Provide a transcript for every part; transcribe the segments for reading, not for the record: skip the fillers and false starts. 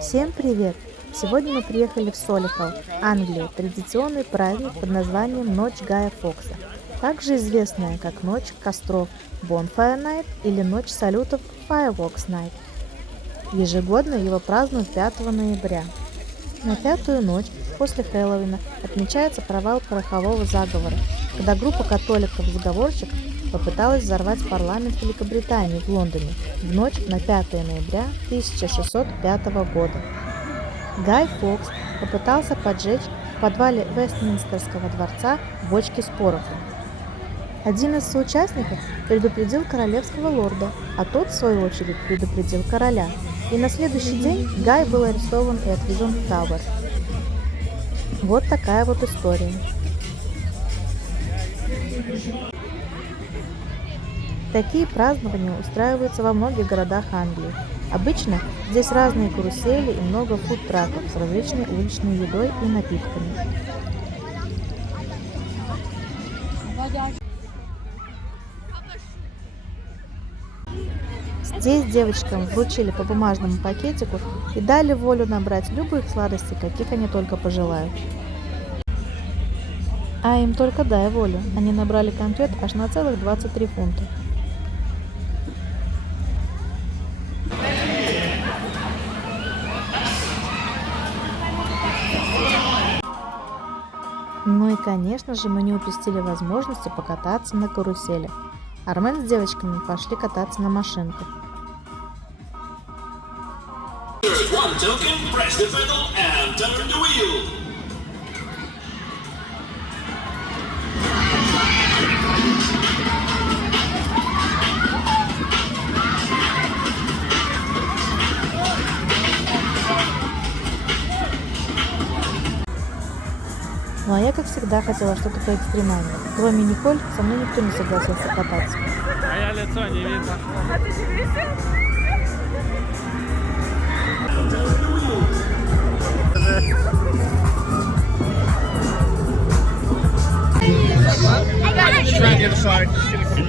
Всем привет! Сегодня мы приехали в Солихол, Англия, традиционный праздник под названием Ночь Гая Фокса, также известная как Ночь костров Bonfire Night или Ночь салютов Fireworks Night. Ежегодно его празднуют 5 ноября. На пятую ночь после Хэллоуина отмечается провал порохового заговора, когда группа католиков-заговорщиков попыталась взорвать парламент Великобритании в Лондоне в ночь на 5 ноября 1605 года. Гай Фокс попытался поджечь в подвале Вестминстерского дворца бочки с порохом. Один из соучастников предупредил королевского лорда, а тот, в свою очередь, предупредил короля. И на следующий день Гай был арестован и отвезен в Тауэр. Вот такая вот история. Такие празднования устраиваются во многих городах Англии. Обычно здесь разные карусели и много фудтраков с различной уличной едой и напитками. Здесь девочкам вручили по бумажному пакетику и дали волю набрать любых сладостей, каких они только пожелают. А им только дай волю, они набрали конфет аж на целых 23 фунта. Ну и, конечно же, мы не упустили возможности покататься на карусели. Армен с девочками пошли кататься на машинках. Ну а я, как всегда, хотела что-то поэкстремальное. Кроме Николь, со мной никто не согласился кататься. А я лицо не видно. А ты не весел?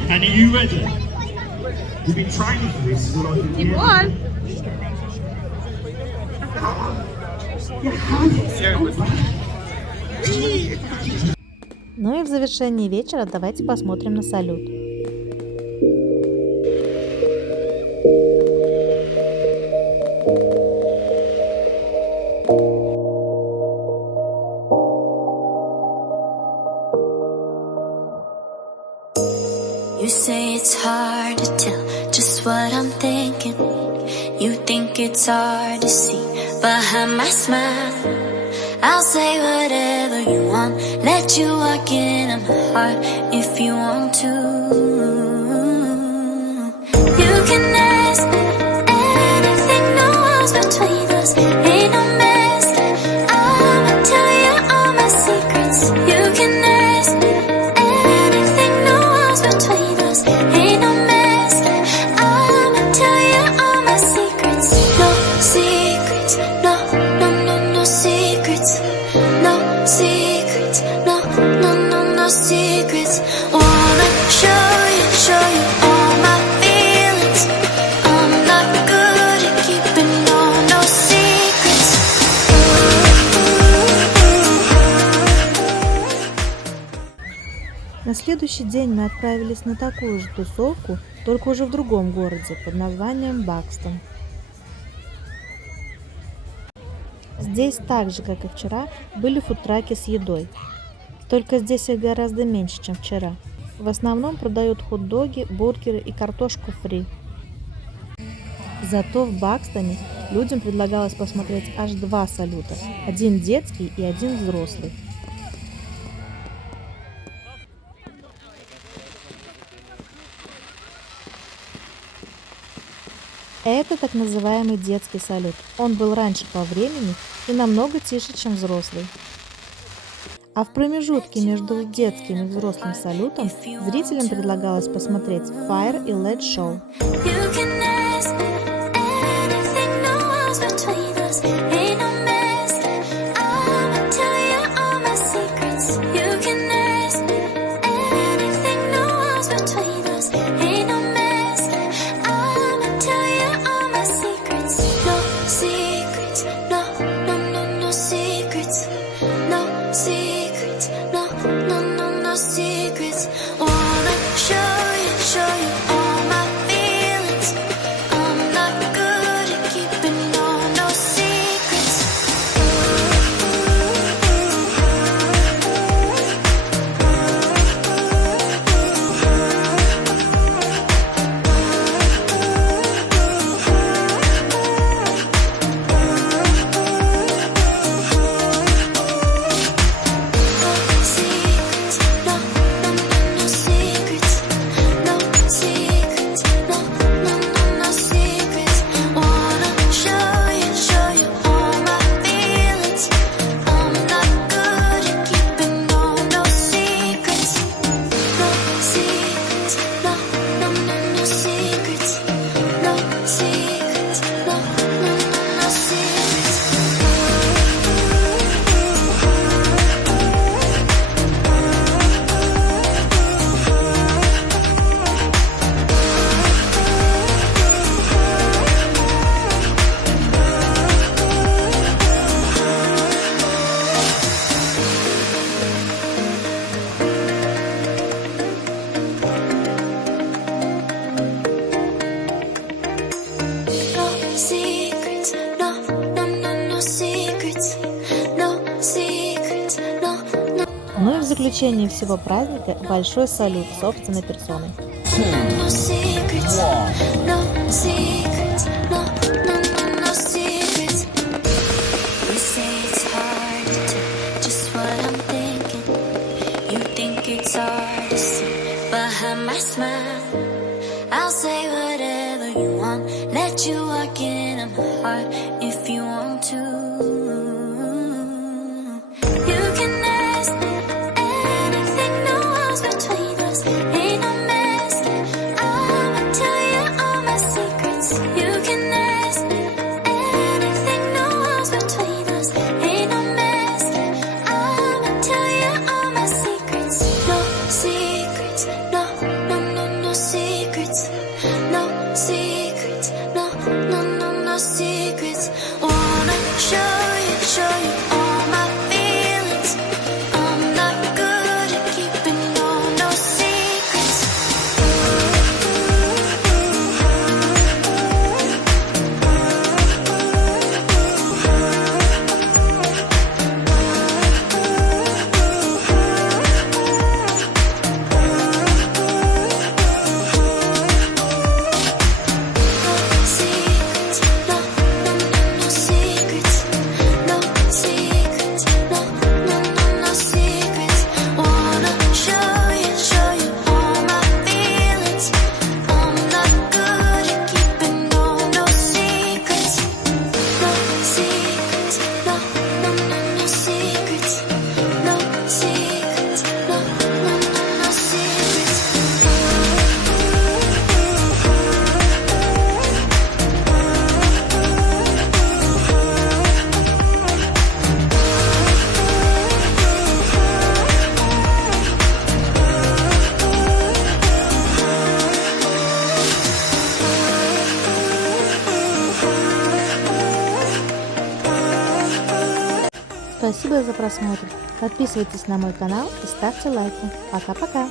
And are you ready? You've been training for this for like a year. Ну и в завершении вечера давайте посмотрим на салют. You say it's hard to tell just what I'm thinking. You think it's hard to see behind my smile. I'll say whatever you want, let you walk into my heart if you want to. You can ask anything, no walls between us, ain't no mess. I'ma tell you all my secrets. You can ask anything, no walls between us, ain't no mess. I'ma tell you all my secrets. No secrets, no, no, no, no secrets. No secrets, no, no, no, no secrets. Wanna show you all my feelings. I'm not good at keeping no secrets. На следующий день мы отправились на такую же тусовку, только уже в другом городе под названием Бакстон. Здесь так же, как и вчера, были фудтраки с едой. Только здесь их гораздо меньше, чем вчера. В основном продают хот-доги, бургеры и картошку фри. Зато в Бакстоне людям предлагалось посмотреть аж 2 салюта. Один детский и один взрослый. Это так называемый детский салют. Он был раньше по времени и намного тише, чем взрослый. А в промежутке между детским и взрослым салютом зрителям предлагалось посмотреть Fire и LED Show. You can ask anything, no walls between us, ain't no mess. I'ma tell you all my secrets. You can ask anything, no walls between us, ain't no mess. I'ma tell you all my secrets. No secrets, заключение всего праздника большой салют собственной персоной. No secrets, no secrets, no, no, no, no secrets. You say it's hard to do just what I'm thinking. You think it's hard to see behind my smile. I'll say whatever you want, let you walk into my heart if you want to. You can ask me anything, no walls between us, ain't no mask. I'ma tell you all my secrets. You can ask me anything, no walls between us, ain't no mask. I'ma tell you all my secrets. No secrets, no, no, no, no secrets. No secrets, no, no, no, no secrets. Wanna show you all my feelings. I'm not good at keeping no secrets. Secrets, no, no, no, no secrets. No secrets, no, no, no, no secrets. Wanna show you all my feelings. I'm not good at keeping no secrets. No secrets, no, no, no, no secrets. No secrets, no, no, no, no secrets. Спасибо за просмотр. Подписывайтесь на мой канал и ставьте лайки. Пока-пока.